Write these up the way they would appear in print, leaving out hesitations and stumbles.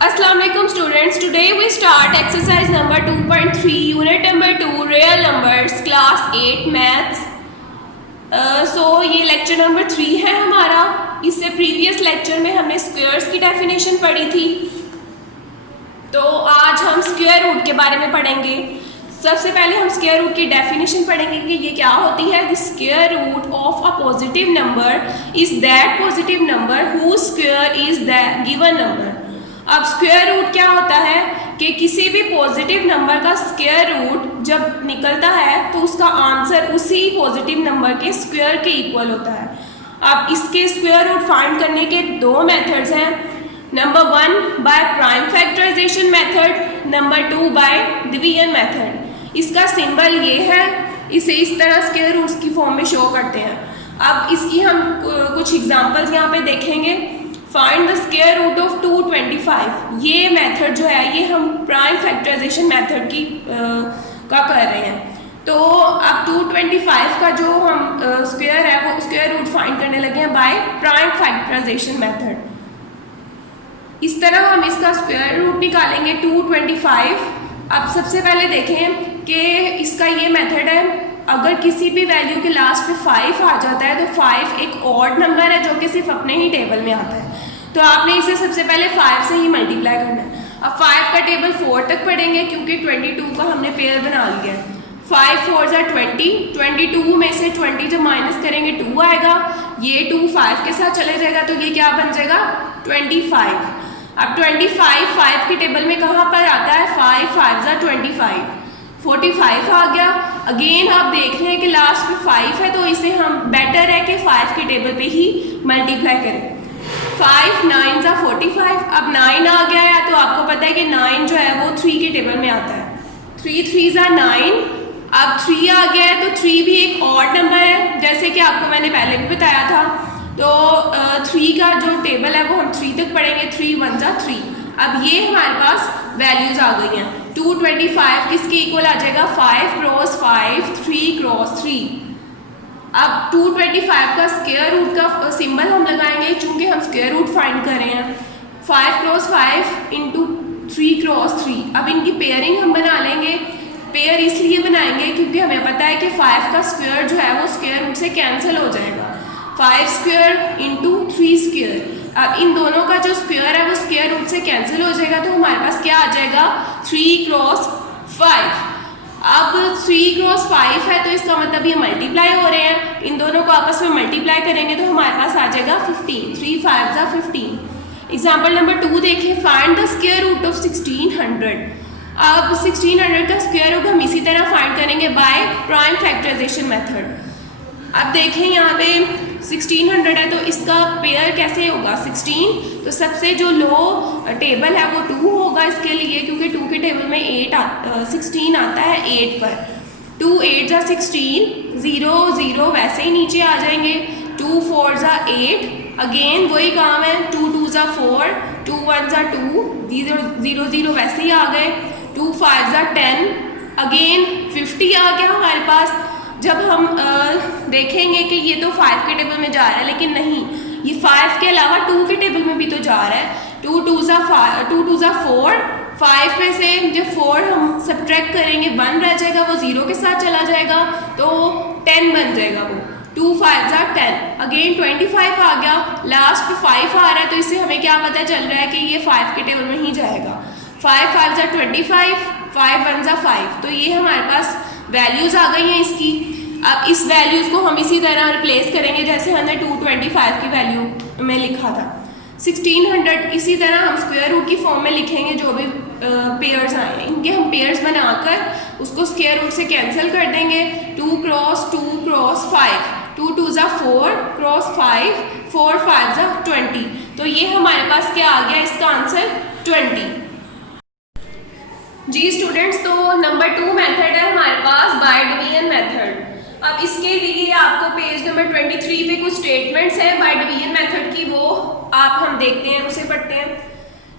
Assalamu alaikum students. Today we start exercise number 2.3 unit number 2 real numbers class 8 maths. ये lecture number 3 है हमारा. इससे previous lecture में हमने स्क्वायर्स की डेफिनेशन पढ़ी थी, तो आज हम स्क्वायर रूट के बारे में पढ़ेंगे. सबसे पहले हम स्क्वायर रूट की डेफिनेशन पढ़ेंगे कि ये क्या होती है. The square root of a positive number is that positive number whose square is the given number. अब स्क्वायर रूट क्या होता है कि किसी भी पॉजिटिव नंबर का स्क्वायर रूट जब निकलता है तो उसका आंसर उसी पॉजिटिव नंबर के स्क्वायर के इक्वल होता है. अब इसके स्क्वायर रूट फाइंड करने के दो मेथड्स हैं. Number 1 by prime factorization method, number 2 by division method. इसका सिंबल ये है, इसे इस तरह स्क्वायर रूट्स की फॉर्म में शो करते हैं. अब इसकी हम कुछ एग्जांपल्स यहाँ पे देखेंगे. Find the square root of 225. ये मेथड जो है ये हम प्राइम फैक्टराइजेशन मेथड की का कर रहे हैं. तो अब 225 का जो हम स्क्वायर है वो स्क्वायर रूट फाइंड करने लगे हैं बाय प्राइम फैक्टराइजेशन मेथड. इस तरह हम इसका स्क्वायर रूट निकालेंगे 225. अब सबसे पहले देखें कि इसका ये मेथड है. अगर किसी भी वैल्यू के लास्ट पे 5 आ जाता है तो 5 एक ऑड नंबर है जो कि सिर्फ अपने ही टेबल में आता है, तो आपने इसे सबसे पहले 5 से ही मल्टीप्लाई करना है. अब 5 का टेबल 4 तक पढ़ेंगे क्योंकि 22 का हमने पेयर बना लिया है. 5 4 जा 20, 22 में से 20 जब माइनस करेंगे 2 आएगा. ये 2 5 के साथ चले जाएगा तो ये क्या बन जाएगा 25. अब 25 5 के टेबल में कहाँ पर आता है 5 5 जा 25, 45 आ गया. अगेन आप देख रहे हैं कि लास्ट पे 5 है तो इसे हम बेटर है कि 5 के टेबल पे ही मल्टीप्लाई करें. 5 9 जा 45. अब 9 आ गया है तो आपको पता है कि 9 जो है वो 3 के टेबल में आता है. 3 3 जा 9. अब 3 आ गया है तो 3 भी एक ऑड नंबर है जैसे कि आपको मैंने पहले भी बताया था. तो 3 का जो टेबल है वो हम 3 तक पढ़ेंगे. 3 1 जा 3. अब ये हमारे पास वैल्यूज आ गई हैं. 225 किसके इक्वल आ जाएगा 5 क्रॉस 5 3 क्रॉस 3. अब 225 का स्क्वायर रूट का सिंबल हम लगाएंगे चूंकि हम स्क्वायर रूट फाइंड कर रहे हैं. 5 क्रॉस 5 इंटू 3 क्रॉस 3. अब इनकी पेयरिंग हम बना लेंगे. पेयर इसलिए बनाएंगे क्योंकि हमें पता है कि 5 का स्क्वायर जो है वो स्क्वायर रूट से कैंसिल हो जाएगा. 5 स्क्वायर इंटू 3 स्क्वायर. अब इन दोनों का जो स्क्वायर है वो स्क्वायर रूट से कैंसिल हो जाएगा तो हमारे पास क्या आ जाएगा 3 क्रॉस 5. अब 3 क्रॉस 5 है तो इसका मतलब ये मल्टीप्लाई हो रहे हैं. इन दोनों को आपस में मल्टीप्लाई करेंगे तो हमारे पास आ जाएगा 15. 3 5 जा 15. एग्जाम्पल नंबर 2 देखें. Find the square root of 1600. अब 1600 का स्क्वायर रूट हम इसी तरह फाइंड करेंगे बाय प्राइम फैक्टराइजेशन मेथड. अब देखें यहाँ पे 1600 है तो इसका पेयर कैसे होगा 16. तो सबसे जो लो टेबल है वो 2 होगा इसके लिए क्योंकि 2 के टेबल में 16 आता है 8 पर. 2 8 जा 16, 0 0 वैसे ही नीचे आ जाएंगे. 2 4 जा 8. अगेन वही काम है. 2 2 जा 4, 2 1 जा 2, 0 0 वैसे ही आ गए. 2 5 जा 10. अगेन 50 आ गया हमारे पास. जब हम देखेंगे कि ये तो 5 के टेबल में जा रहा है लेकिन नहीं, ये 5 के अलावा 2 के टेबल में भी तो जा रहा है. 2 2 जा 4. 5 में से जब 4 हम सब्ट्रैक्ट करेंगे 1 रह जाएगा, वो 0 के साथ चला जाएगा तो 10 बन जाएगा वो. 2 5 जा 10. अगेन 25 आ गया. लास्ट पे 5 आ रहा है तो इससे हमें क्या पता चल रहा है कि ये 5 के टेबल में ही जाएगा. 5 5 जा 25, 5 1 जा 5. तो ये हमारे पास वैल्यूज आ गई हैं इसकी. अब इस वैल्यूज को हम इसी तरह रिप्लेस करेंगे जैसे हमने 225 की वैल्यू में लिखा था. 1600 इसी तरह हम स्क्वायर रूट की फॉर्म में लिखेंगे. जो भी पेयर्स आए हैं इनके हम पेयर्स बनाकर उसको स्क्वायर रूट से कैंसिल कर देंगे. 2 क्रॉस 2 क्रॉस 5. 2 2 जा 4 क्रॉस 5, 4 5 जा 20. तो ये हमारे पास क्या आ गया इसका आंसर 20. जी स्टूडेंट्स, तो नंबर 2 मेथड है हमारे पास बाय डिवीजन मेथड. अब इसके लिए आपको पेज नंबर 23 पे कुछ स्टेटमेंट्स हैं बाय डिवीजन मेथड की, वो आप हम देखते हैं, उसे पढ़ते हैं.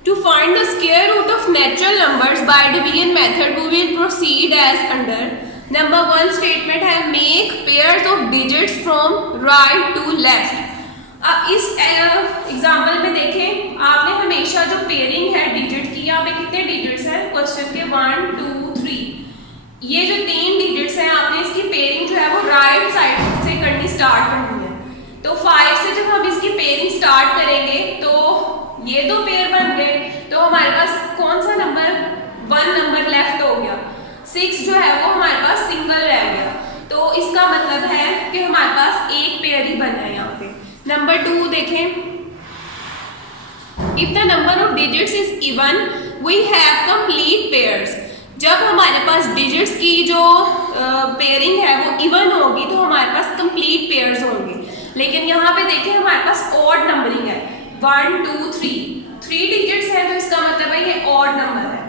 To find the square root of natural numbers by division method we will proceed as under. Number 1 statement है make pairs of digits from right to left. अब इस एग्जाम्पल में देखें, आपने हमेशा जो पेयरिंग है डिजिट पे कितने डिजिट्स हैं क्वेश्चन के 1 2 3। ये जो 3 डिजिट्स हैं आपने इसकी पेयरिंग जो है वो राइट साइड से करनी स्टार्ट करनी है। तो 5 से जब हम इसकी पेयरिंग स्टार्ट करेंगे तो ये दो पेयर बन गए, तो हमारे पास कौन सा नंबर 1 नंबर लेफ्ट हो गया, 6 जो है वो हमारे पास सिंगल रह गया। तो इसका मतलब है कि हमारे पास एक पेयर ही बना है यहाँ पे। नंबर 2 देखें, if the number of digits is even we have complete pairs. जब हमारे पास डिजिट्स की जो पेयरिंग है वो इवन होगी तो हमारे पास कंप्लीट पेयर्स होंगे। लेकिन यहाँ पे देखें हमारे पास ऑड नंबरिंग है 1 2 3 डिजिट्स है, तो इसका मतलब है ये ऑड नंबर है।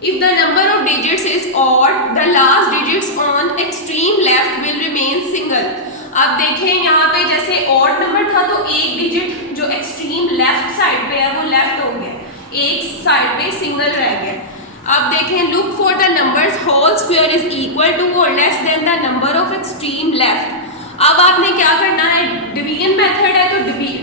If the number of digits is odd, the last digits on extreme left will remain single. अब देखें यहाँ पे जैसे odd नंबर था तो एक डिजिट जो एक्सट्रीम लेफ्ट साइड पे है वो लेफ्ट हो गया, एक साइड पे सिंगल रह गया। अब देखें look for the numbers whole square is equal to or less than the number of extreme left. अब आपने क्या करना है, डिवीजन मेथड है तो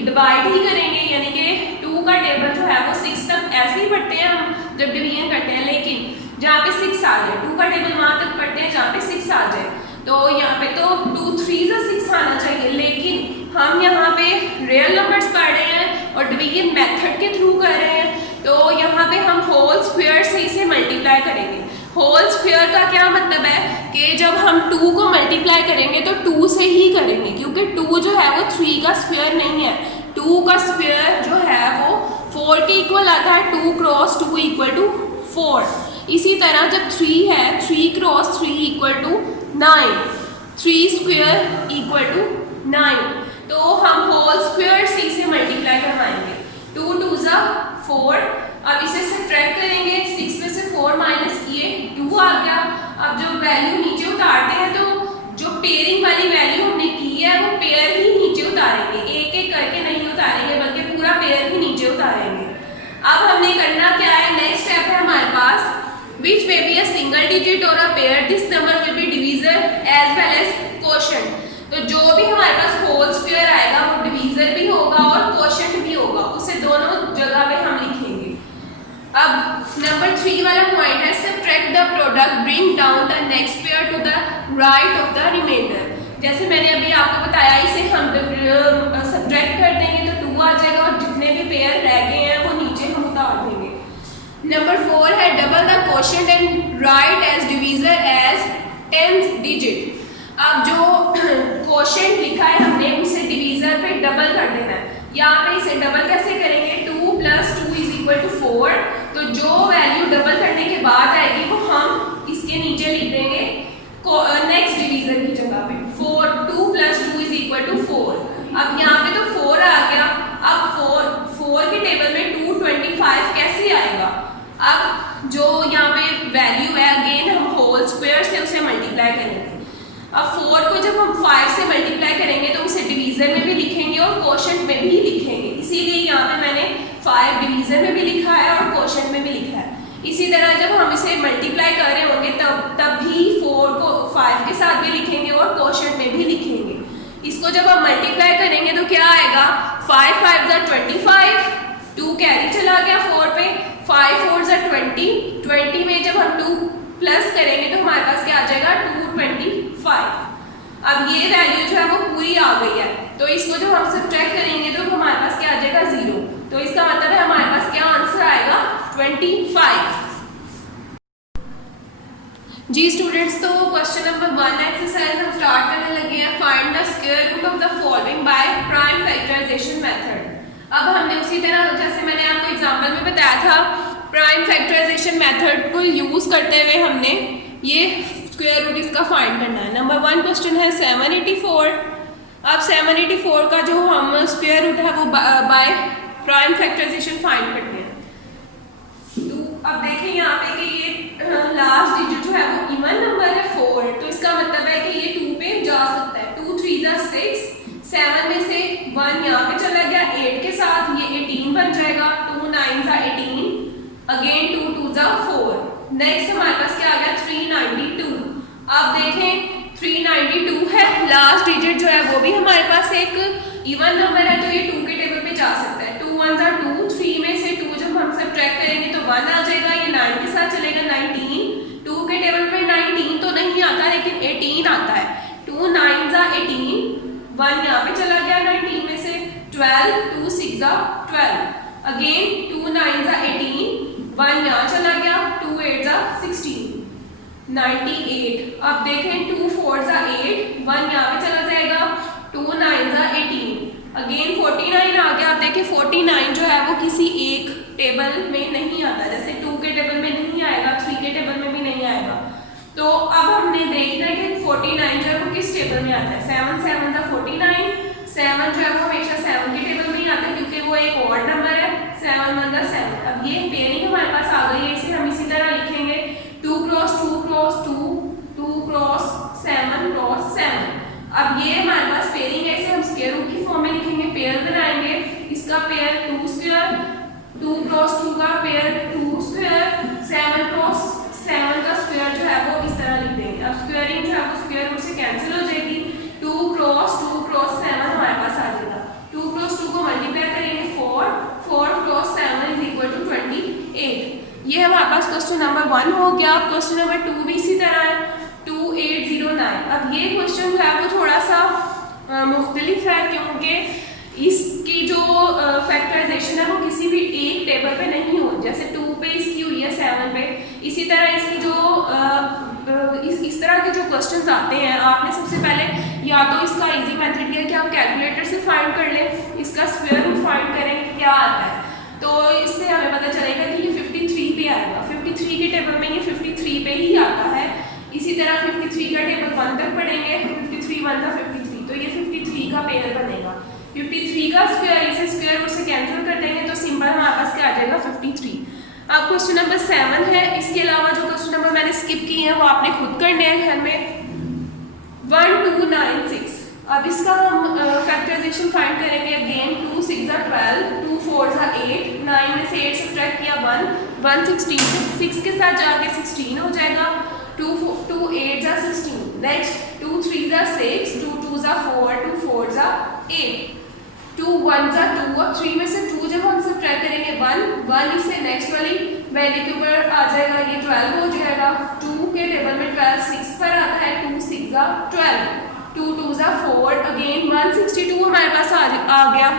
डिवाइड ही करेंगे, यानी कि 2 का टेबल जो है वो 6 तक ऐसे ही पढ़ते हैं हम जब डिवीजन करते हैं, लेकिन जहाँ पे 6 आ जाए 2 का टेबल वहाँ तक पढ़ते हैं जहाँ पे 6 आ जाए, तो यहाँ पे तो 2 3 से 6 आना चाहिए। लेकिन हम यहाँ पे रियल नंबर्स पढ़ रहे हैं और डिवीजन मेथड के थ्रू कर रहे हैं, तो यहाँ पे हम होल स्क्वायर से इसे मल्टीप्लाई करेंगे। होल स्क्वायर का क्या मतलब है कि जब हम 2 को मल्टीप्लाई करेंगे तो 2 से ही करेंगे, क्योंकि 2 जो है वो 3 का स्क्वायर नहीं है। 2 का स्क्वायर जो है वो 4 के इक्वल आता है, 2 क्रॉस 2 इक्वल टू 4। इसी तरह जब 3 है 3 cross 3 equal to 9, 3 square equal to 9। तो हम होल स्क्वायर से इसे मल्टीप्लाई करवाएंगे। 2 2 जा 4, अब इसे सब्ट्रैक्ट करेंगे, 6 में से 4 माइनस ये 2 आ गया। अब जो वैल्यू नीचे उतारते हैं तो जो पेयरिंग वाली वैल्यू हमने की है वो पेयर ही नीचे उतारेंगे, एक एक करके नहीं उतारेंगे बल्कि पूरा पेयर ही नीचे उतारेंगे। अब हमने करना क्या है, नेक्स्ट स्टेप है हमारे पास which may be a single digit or a pair, this number will be divisor as well as quotient। तो जो भी हमारे पास होल स्क्वायर आएगा वो डिवीजर भी होगा और क्वोशिएंट भी होगा, उसे दोनों जगह पे हम लिखेंगे। अब नंबर 3 वाला पॉइंट है subtract the product bring down the next pair to the right of the remainder. जैसे मैंने अभी आपको बताया इसे हम सब्ट्रैक्ट कर देंगे तो 2 आ जाएगा और जितने भी पेयर रह गए हैं वो नीचे हम उतार देंगे। नंबर 4 है double the quotient and write as divisor as 10th digit. अब जो क्वोशिएंट लिखा है हमने उसे डिवीजर पे डबल कर देना है। यहाँ पे इसे डबल कैसे करेंगे, 2 + 2 इज इक्वल टू 4। तो जो वैल्यू डबल करने के बाद आएगी वो हम इसके नीचे लिख देंगे नेक्स्ट डिवीजर की जगह पे 4, 2 + 2 इज इक्वल टू 4। अब यहाँ पे तो 4 आ गया, अब 4 के टेबल में 225 कैसे आएगा। अब जो यहाँ पे वैल्यू है अगेन हम होल स्क्वायर से उसे मल्टीप्लाई करेंगे। अब 4 को जब हम 5 से मल्टीप्लाई करेंगे तो उसे डिवीजर में भी लिखेंगे और क्वोशिएंट में भी लिखेंगे, इसीलिए यहाँ पे मैंने 5 डिवीजर में भी लिखा है और क्वोशिएंट में भी लिखा है। इसी तरह जब हम इसे मल्टीप्लाई कर रहे होंगे तब भी 4 को 5 के साथ भी लिखेंगे और क्वोशिएंट में भी लिखेंगे। इसको जब हम मल्टीप्लाई करेंगे तो क्या आएगा, 5 5 = 25, 2 कैरी चला गया 4 पे, 5 4 = 20, 20 में जब हम 2 प्लस करेंगे तो हमारे पास क्या आ जाएगा 225। अब ये वैल्यू जो है वो पूरी आ गई है, तो इसको जब हम सब्ट्रैक्ट करेंगे तो हमारे पास क्या आ जाएगा 0। तो इसका मतलब है हमारे पास क्या आंसर आएगा 25। जी स्टूडेंट्स, तो क्वेश्चन नंबर 1 एक्सरसाइज हम स्टार्ट करने लगे हैं। Find the square root of the following by prime factorization method. अब हमने उसी तरह जैसे मैंने आपको एग्जांपल में बताया था प्राइम फैक्टराइजेशन मेथड को यूज करते हुए हमने ये स्क्वायर रूट इसका फाइंड करना है। नंबर 1 क्वेश्चन है 784। अब 784 का जो हम स्क्वायर रूट है वो बाय प्राइम फैक्टराइजेशन फाइंड करते हैं। तो अब देखिए यहाँ पे कि ये लास्ट डिजिट जो है वो इवन नंबर है 4, तो इसका मतलब है कि ये 2 पे जा सकता है। 2 3 = 6, 7 में से 1 यहाँ पे चला गया, 8 के साथ ये 18 बन जाएगा, 2 9 = 18, अगेन 2 2 = 4। नेक्स्ट हमारे पास क्या आ गया 392। अब देखें 392 है, लास्ट डिजिट जो है वो भी हमारे पास एक इवन नंबर है तो ये 2 के टेबल पे जा सकता है। 2 1 = 2, 3 में से 2 जब हम सब्ट्रैक्ट करेंगे तो 1 आ जाएगा, ये लेकिन 18 आता है। 2 9 जा 18, 1 यहाँ पे चला गया 19 में से, 12, 2 6 जा 12, अगेन 2 9 जा 18, 1 यहाँ चला गया, 2 8 जा 16, 98। अब देखें 2 4 जा 8, 1 यहाँ पे चला जाएगा, 2 9 जा 18, अगेन 49 आ गया। आप देखें 49 जो है वो किसी एक टेबल में नहीं आता, जैसे 2 के टेबल में नहीं आएगा, 3 के टेबल में भी नहीं आएगा। तो अब हमने देखना है कि 49 जो है वो किस टेबल में आता है। 7 7 जा 49, 7 जो है वो हमेशा 7 के टेबल में ही आता है क्योंकि वो एक ऑड नंबर है। 7 1 जा 7। अब ये पेयरिंग हमारे पास आ गई है, इसे हम इसी तरह लिखेंगे 2 क्रॉस 2 क्रॉस 2, 2 क्रॉस 7 क्रॉस 7। अब ये हमारे पास पेयरिंग है, इसे हम स्क्वायर रूट की फॉर्म में लिखेंगे, पेयर बनाएंगे। इसका पेयर 2 स्क्वायर, 2 क्रॉस 2 का पेयर 2 स्क्वायर, 7 क्रॉस 7 का स्क्वायर जो है वो इस तरह लिख देंगे। अब स्क्वायरिंग जो है वो स्क्वायर रूट से कैंसिल हो जाएगी, 2 क्रॉस 7 हमारे पास आ जाएगा। 2 क्रॉस 2 को मल्टीप्लाई करेंगे 4, 4 क्रॉस 7 इज इक्वल टू 28। ये हमारे पास क्वेश्चन नंबर 1 हो गया। अब क्वेश्चन नंबर 2 भी इसी तरह है, 2809। अब ये क्वेश्चन जो है वो थोड़ा सा मुख्तलिफ है क्योंकि इसकी जो फैक्टराइजेशन है वो किसी भी एक टेबल पे नहीं हो, जैसे 2 पे इसकी हुई है 7 पे, इसी तरह इसकी जो इस तरह के जो क्वेश्चंस आते हैं, आपने सबसे पहले या तो इसका इजी मेथड ये है कि आप कैलकुलेटर से फाइंड कर लें, इसका स्क्वायर रूट फाइंड करें क्या आता है, तो इससे हमें पता चलेगा कि ये 53 पे आएगा। 53 के टेबल में ये 53 पे ही आता है। इसी तरह 53 का टेबल 1 तक पढ़ेंगे, 53 1 का 53, तो ये 53 का पेयर बनेगा। 53 का स्क्वायर, इसे स्क्वायर रूट से कैंसिल कर देंगे तो सिंपल हमारे पास क्या आ जाएगा 53। अब क्वेश्चन नंबर 7 है। इसके अलावा जो क्वेश्चन नंबर मैंने स्किप किए हैं वो आपने खुद करने हैं घर में। 1296। अब इसका हम फैक्टराइजेशन फाइंड करेंगे। अगेन 2 6 जा 12, 2 4 जा 8, 9 में से 8 सब्ट्रैक्ट किया 1, 1 16, 6 के साथ जाके 16 हो जाएगा। 2 8 जा 16, नेक्स्ट 2 3 जा 6, 2 2 जा 4, 2 4 जा 8, 2 1 जा 2। अब 3 में से 2 जब हम सब्ट्रैक्ट करेंगे 1, 1 इससे नेक्स्ट वाली वैल्यू के ऊपर आ जाएगा, ये 12 हो जाएगा। 2 के टेबल में 12 6 पर आता है, 2 6 जा 12, 2 2 जा 4, अगेन 162 हमारे पास आ गया।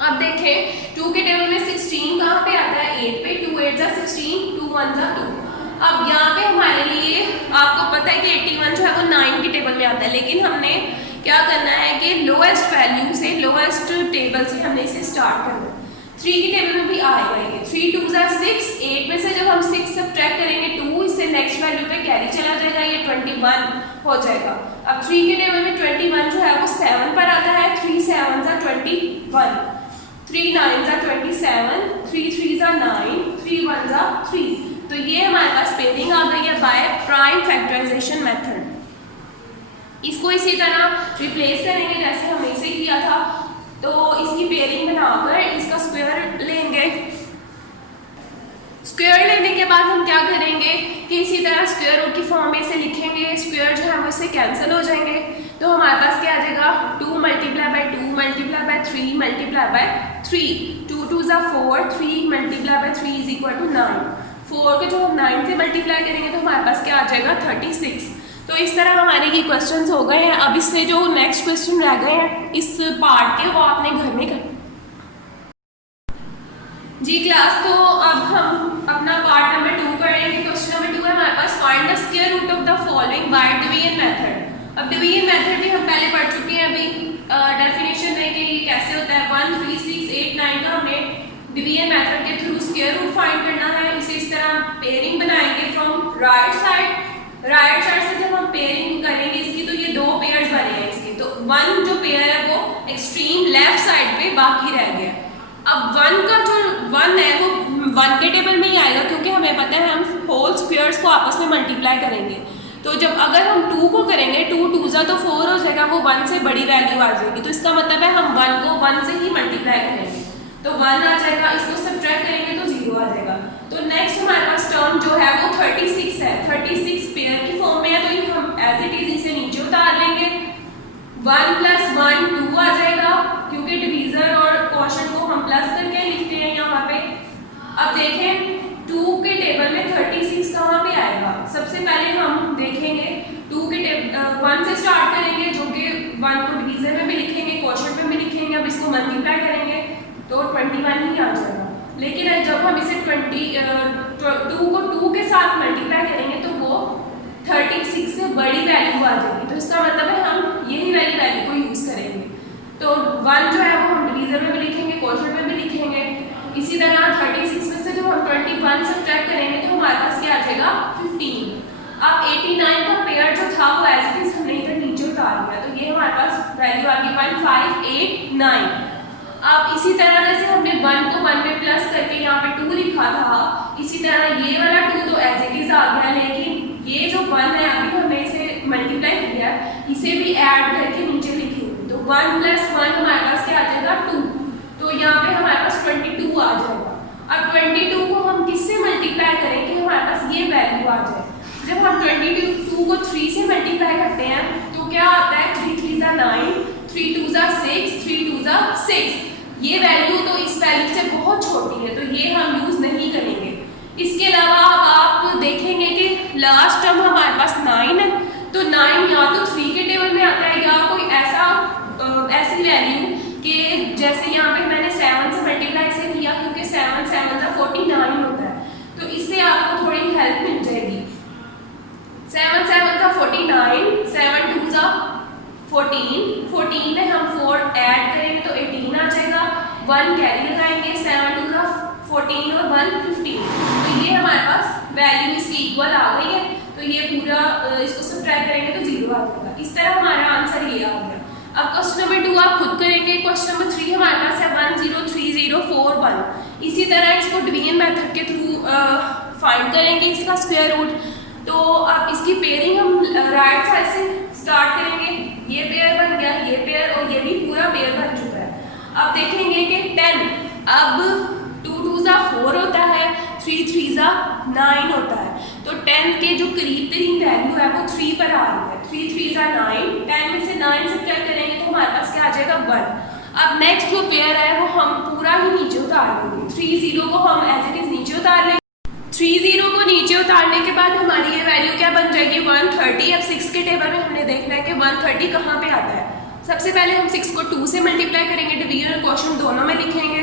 अब देखें 2 के टेबल में 16 कहाँ पे आता है, 8 पे, 2 8 जा 16, 2 1 जा 2। अब यहाँ पे हमारे लिए आपको पता है कि 81 जो है वो 9 के टेबल में आता है, लेकिन हमने क्या करना है कि लोएस्ट वैल्यू से, लोएस्ट टेबल से हमने इसे स्टार्ट करना है। 3 के टेबल में भी आएगा ये, 3 2 जा 6, 8 में से जब हम 6 सब्ट्रैक्ट करेंगे 2, इससे नेक्स्ट वैल्यू पे कैरी चला जाएगा, ये 21 हो जाएगा। अब 3 के टेबल में 21 जो है वो 7 पर आता है, 3 7 जा 21, 3 9 जा 27, 3 3 जा 9, 3 1 जा 3। तो ये हमारे पास पेयरिंग आ गई है बाय प्राइम फैक्टराइजेशन मेथड। इसको इसी तरह रिप्लेस करेंगे जैसे हमने इसे किया था, तो इसकी पेयरिंग बनाकर इसका स्क्वायर लेंगे। स्क्वायर लेने के बाद हम क्या करेंगे कि इसी तरह स्क्वायर रूट की फॉर्म में इसे लिखेंगे, स्क्वायर जो है वो इससे कैंसिल हो जाएंगे, तो हमारे पास क्या आ जाएगा 2 multiply by 2 multiply by 3 multiply by 3, 2 2 जा 4, 3 multiply by 3 is equal to 9। 4 के जो हम 9 से मल्टीप्लाई करेंगे तो हमारे पास क्या आ जाएगा 36। तो इस तरह हमारे ये क्वेश्चंस हो गए हैं। अब इससे जो नेक्स्ट क्वेश्चन रह गए हैं इस पार्ट के, वो आपने घर में कर जी क्लास। तो अब हम अपना पार्ट नंबर 2 करेंगे। क्वेश्चन नंबर 2 है हमारे पास, find the square root of the following by division method. अब डिवीजन मेथड भी हम पहले पढ़ चुके हैं, अभी डेफिनेशन है कि ये कैसे होता है। 1 3 6 8 9 का हमने डिवीजन मेथड के थ्रू स्क्वायर रूट फाइंड करना है। इसे इस तरह पेयरिंग बनाएंगे from right side. Right side से जब हम पेयरिंग करेंगे इसकी, तो ये 2 पेयर्स बने हैं इसके, तो 1 जो पेयर है वो एक्सट्रीम लेफ्ट साइड पे बाकी रह गया। अब 1 का जो 1 है वो 1 के टेबल में ही आएगा क्योंकि हमें पता है हम होल स्क्वायर्स को आपस में मल्टीप्लाई करेंगे। तो जब अगर हम 2 को करेंगे, 2 2 जा तो 4 हो जाएगा, वो 1 से बड़ी वैल्यू आ जाएगी, तो इसका मतलब है हम 1 को 1 से ही मल्टीप्लाई करेंगे, तो 1 आ जाएगा। इसको सब्ट्रैक्ट करेंगे तो 0 आ जाएगा। तो नेक्स्ट हमारे पास टर्म जो है वो 36 है। 36 पेयर की फॉर्म में है, तो ये हम एज इट इज इसे नीचे उतार लेंगे। 1 + 1 2 आ जाएगा क्योंकि डिवीजर और क्वोशंट को हम प्लस करके लिखते हैं यहाँ पे। अब देखें 2 के टेबल में 36 कहाँ पे आएगा। सबसे पहले हम देखेंगे 1 से स्टार्ट करेंगे, जो कि 1 को डिवीजन में भी लिखेंगे, क्वोशंट में भी लिखेंगे। अब इसको मल्टीप्लाई करेंगे तो 21 ही आ जाएगा। लेकिन जब हम इसे 2 को 2 के साथ मल्टीप्लाई करेंगे तो वो 36 से बड़ी वैल्यू आ जाएगी। तो इसका मतलब है हम यही वाली वैल्यू को यूज़ करेंगे। तो 1 जो है वो हम डिवीजन में भी लिखेंगे, क्वोशंट में भी लिखेंगे। इसी तरह 36 में से जब हम 21 सब्ट्रैक्ट करेंगे तो हमारे पास क्या आ जाएगा 15। अब 89 का पेयर जो था वो एज इट इज हमने इधर नीचे उतार दिया, तो ये हमारे पास वैल्यू आ गई 1589। अब इसी तरह जैसे हमने 1 को 1 में प्लस करके यहाँ पे 2 लिखा था, इसी तरह ये वाला 2 तो एज इट इज आ गया, लेकिन ये जो 1 है अभी हमने इसे मल्टीप्लाई किया है, इसे भी ऐड करके नीचे लिखेंगे। तो 1 + 1 हमारे पास क्या आ जाएगा 2, तो यहाँ पे हमारे पास 22 आ जाएगा। अब 22 को हम किससे मल्टीप्लाई करें कि हमारे पास ये वैल्यू आ जाए। जब हम 22 को 3 से मल्टीप्लाई करते हैं तो क्या आता है 3 3 = 9, 3 2 = 6, 3 2 = 6। ये वैल्यू तो इस वैल्यू से बहुत छोटी है, तो ये हम यूज़ नहीं करेंगे। इसके अलावा अब आप देखेंगे कि लास्ट टर्म हमारे पास 9 है, तो 9 या तो 3 के टेबल में आता है या कोई ऐसी वैल्यू कि जैसे यहाँ पे मैंने 7 से मल्टीप्लाई इसे किया, क्योंकि 7 7 = 49 होता है, तो इससे आपको थोड़ी हेल्प मिल जाएगी। 7 7 = 49, 7 2 = 14, 14 में हम 4 ऐड करेंगे तो 18 आ जाएगा। 1 कैरी लगाएंगे, 7 2 = 14 और 1 15, तो ये हमारे पास वैल्यू इसकी इक्वल आ गई है। तो ये पूरा इसको सब्ट्रैक्ट करेंगे तो 0 आ जाएगा। इस तरह हमारा आंसर ये आ गया। अब क्वेश्चन नंबर 2 आप खुद करेंगे। क्वेश्चन नंबर 3 हमारे पास है 103041। इसी तरह इसको डिवीजन मेथड के थ्रू फाइंड करेंगे इसका स्क्वायर रूट। तो अब इसकी पेयरिंग हम राइट साइड से स्टार्ट करेंगे। ये पेयर बन गया, ये पेयर और ये भी पूरा पेयर बन चुका है। अब देखेंगे कि 10, अब 2 2 = 4 होता है, 3 3 = 9 होता है। तो 10 के जो करीब तरीन वैल्यू है वो 3 पर आ रही है। 3 3 = 9, 10 में से 9 सब्ट्रैक्ट करेंगे तो हमारे पास क्या आ जाएगा 1। अब नेक्स्ट जो पेयर है वो हम पूरा ही नीचे उतार लेंगे। 3 0 को हम एज इट इज नीचे उतार लेंगे। 3 0 को नीचे उतारने के बाद हमारी ये वैल्यू क्या बन जाएगी 130। अब 6 के टेबल में हमने देखना है कि 130 कहाँ पे आता है। सबसे पहले हम 6 को 2 से मल्टीप्लाई करेंगे, डिवीजन और क्वोशंट दोनों में लिखेंगे,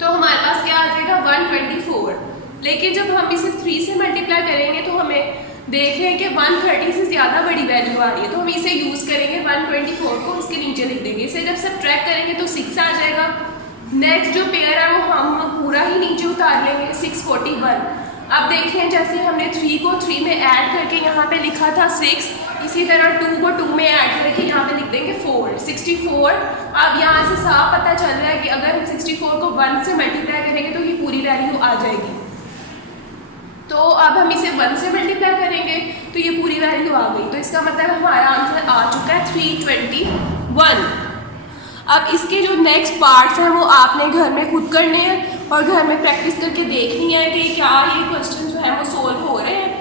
तो हमारे पास क्या आ जाएगा 124। लेकिन जब हम इसे 3 से मल्टीप्लाई करेंगे तो हमें देखें कि 130 से ज़्यादा बड़ी वैल्यू आ रही है, तो हम इसे यूज़ करेंगे 124 को इसके नीचे लिख देंगे। इसे जब सब्ट्रैक्ट करेंगे तो 6 आ जाएगा। नेक्स्ट जो पेयर है वो हम पूरा ही नीचे उतार लेंगे, 641। अब देखें जैसे हमने 3 को 3 में ऐड करके यहाँ पे लिखा था 6, इसी तरह 2 को 2 में ऐड करके यहाँ पे लिख देंगे 4, 64। अब यहाँ से साफ पता चल रहा है कि अगर हम 64 को 1 से मल्टीप्लाई करेंगे तो ये पूरी वैल्यू आ जाएगी। तो अब हम इसे 1 से मल्टीप्लाई करेंगे तो ये पूरी वैल्यू आ गई। तो इसका मतलब हमारा आंसर आ चुका है 321। अब इसके जो नेक्स्ट पार्ट्स हैं वो आपने घर में खुद करने हैं और घर में प्रैक्टिस करके देखनी है कि क्या ये क्वेश्चन जो है वो सोल्व हो रहे हैं।